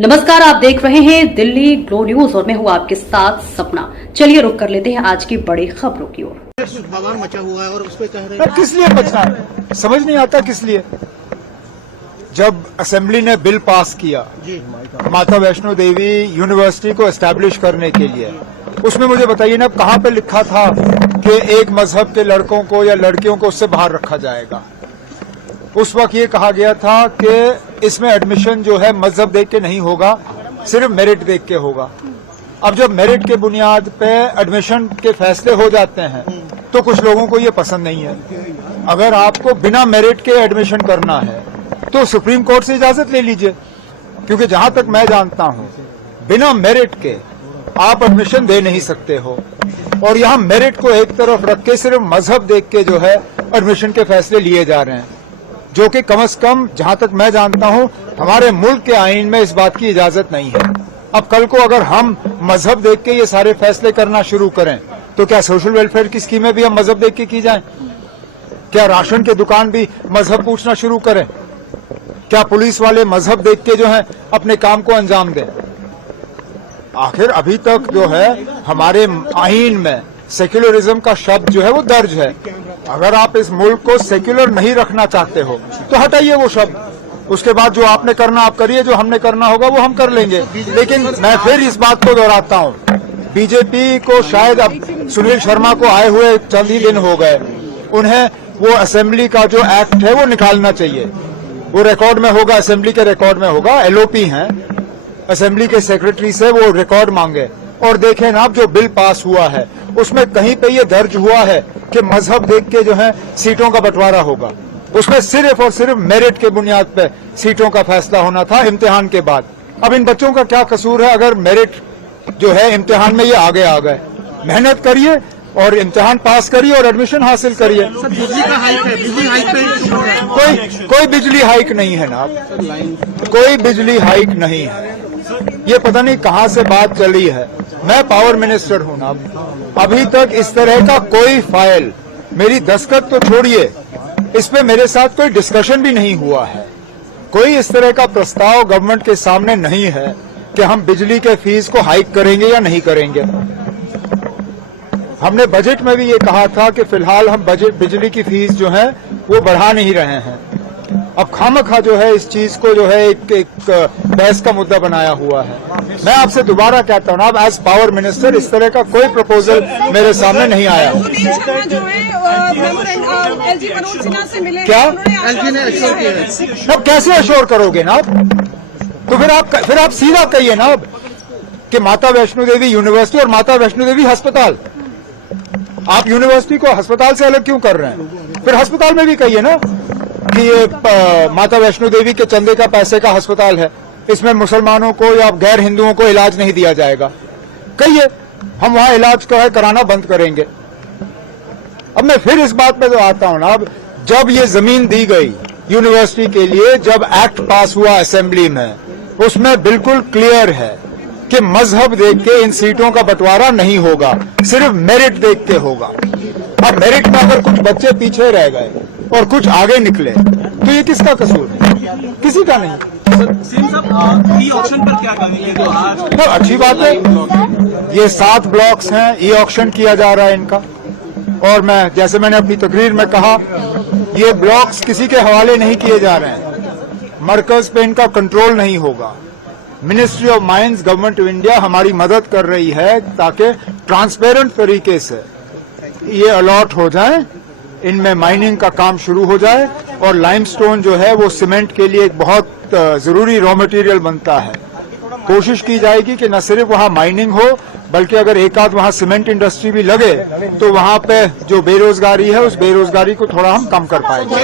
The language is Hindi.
नमस्कार, आप देख रहे हैं दिल्ली ग्लो न्यूज और मैं हूं आपके साथ सपना। चलिए रुक कर लेते हैं आज की बड़ी खबरों की ओर। बवाल मचा हुआ है और उस पर कह रहे हैं किस लिए मचा है, समझ नहीं आता किस लिए। जब असेंबली ने बिल पास किया माता वैष्णो देवी यूनिवर्सिटी को एस्टैब्लिश करने के लिए, उसमें मुझे बताइए ना कहाँ पे लिखा था कि एक मजहब के लड़कों को या लड़कियों को उससे बाहर रखा जाएगा। उस वक्त ये कहा गया था कि इसमें एडमिशन जो है मजहब देख के नहीं होगा, सिर्फ मेरिट देख के होगा। अब जब मेरिट के बुनियाद पे एडमिशन के फैसले हो जाते हैं तो कुछ लोगों को ये पसंद नहीं है। अगर आपको बिना मेरिट के एडमिशन करना है तो सुप्रीम कोर्ट से इजाजत ले लीजिए, क्योंकि जहां तक मैं जानता हूं बिना मेरिट के आप एडमिशन दे नहीं सकते हो। और यहां मेरिट को एक तरफ रख के सिर्फ मजहब देख के जो है एडमिशन के फैसले लिए जा रहे हैं, जो कि कम से कम जहां तक मैं जानता हूं हमारे मुल्क के आईन में इस बात की इजाजत नहीं है। अब कल को अगर हम मजहब देख के ये सारे फैसले करना शुरू करें तो क्या सोशल वेलफेयर की स्कीमें भी हम मजहब देख के की जाएं? क्या राशन की दुकान भी मजहब पूछना शुरू करें? क्या पुलिस वाले मजहब देख के जो है अपने काम को अंजाम दें? आखिर अभी तक जो है हमारे आईन में सेक्युलरिज्म का शब्द जो है वो दर्ज है। अगर आप इस मुल्क को सेक्युलर नहीं रखना चाहते हो तो हटाइए वो शब्द। उसके बाद जो आपने करना आप करिए, जो हमने करना होगा वो हम कर लेंगे। लेकिन मैं फिर इस बात को दोहराता हूँ, बीजेपी को शायद अब सुनील शर्मा को आए हुए चंद ही दिन हो गए, उन्हें वो असेंबली का जो एक्ट है वो निकालना चाहिए। वो रिकॉर्ड में होगा, असेंबली के रिकॉर्ड में होगा। एलओपी हैं, असेंबली के सेक्रेटरी से वो रिकॉर्ड मांगे और देखें ना जो बिल पास हुआ है उसमें कहीं पे ये दर्ज हुआ है कि मजहब देख के जो है सीटों का बंटवारा होगा। उसमें सिर्फ और सिर्फ मेरिट के बुनियाद पे सीटों का फैसला होना था इम्तिहान के बाद। अब इन बच्चों का क्या कसूर है अगर मेरिट जो है इम्तिहान में ये आगे आ गए? मेहनत करिए और इम्तिहान पास करिए और एडमिशन हासिल करिए। बिजली का हाइक है, बिजली हाइक पे कोई बिजली हाइक नहीं है ना, कोई बिजली हाइक नहीं है। ये पता नहीं कहां से बात चली है। मैं पावर मिनिस्टर हूं ना, अभी तक इस तरह का कोई फाइल, मेरी दस्तखत तो छोड़िए, इस पे मेरे साथ कोई डिस्कशन भी नहीं हुआ है। कोई इस तरह का प्रस्ताव गवर्नमेंट के सामने नहीं है कि हम बिजली के फीस को हाइक करेंगे या नहीं करेंगे। हमने बजट में भी ये कहा था कि फिलहाल हम बिजली की फीस जो है वो बढ़ा नहीं रहे हैं। अब खामखा जो है इस चीज को जो है एक बहस का मुद्दा बनाया हुआ है। मैं आपसे दोबारा कहता हूँ, अब एज पावर मिनिस्टर इस तरह का कोई प्रपोजल मेरे सामने नहीं आया। क्या एलजी ने एश्योर किया है। अब कैसे अश्योर करोगे ना? तो फिर आप सीधा कहिए ना कि माता वैष्णो देवी यूनिवर्सिटी और माता वैष्णो देवी अस्पताल। आप यूनिवर्सिटी को अस्पताल से अलग क्यों कर रहे हैं? फिर अस्पताल में भी कहिए ना कि ये माता वैष्णो देवी के चंदे का पैसे का अस्पताल है, इसमें मुसलमानों को या गैर हिंदुओं को इलाज नहीं दिया जाएगा। कहिए हम वहां इलाज कराना बंद करेंगे। अब मैं फिर इस बात पे तो आता हूं ना, अब जब ये जमीन दी गई यूनिवर्सिटी के लिए, जब एक्ट पास हुआ असेंबली में, उसमें बिल्कुल क्लियर है कि मजहब देख के इन सीटों का बंटवारा नहीं होगा, सिर्फ मेरिट देख के होगा। अब मेरिट में अगर कुछ बच्चे पीछे रह गए और कुछ आगे निकले तो ये किसका कसूर है? किसी का नहीं। ई ऑक्शन पर क्या कहेंगे? तो आज अच्छी बात है, ये 7 ब्लॉक्स हैं, ई ऑक्शन किया जा रहा है इनका। और मैं जैसे मैंने अपनी तकरीर में कहा, ये ब्लॉक्स किसी के हवाले नहीं किए जा रहे हैं, मरकज पे इनका कंट्रोल नहीं होगा। Ministry of mines, government of India हमारी मदद कर रही है ताकि ट्रांसपेरेंट तरीके से ये अलॉट हो जाए, इनमें माइनिंग का काम शुरू हो जाए। और लाइमस्टोन जो है वो सीमेंट के लिए एक बहुत जरूरी रॉ मटेरियल बनता है। कोशिश की जाएगी कि न सिर्फ वहां माइनिंग हो, बल्कि अगर एक आध वहां सीमेंट इंडस्ट्री भी लगे तो वहां पे जो बेरोजगारी है उस बेरोजगारी को थोड़ा हम कम कर पाएंगे।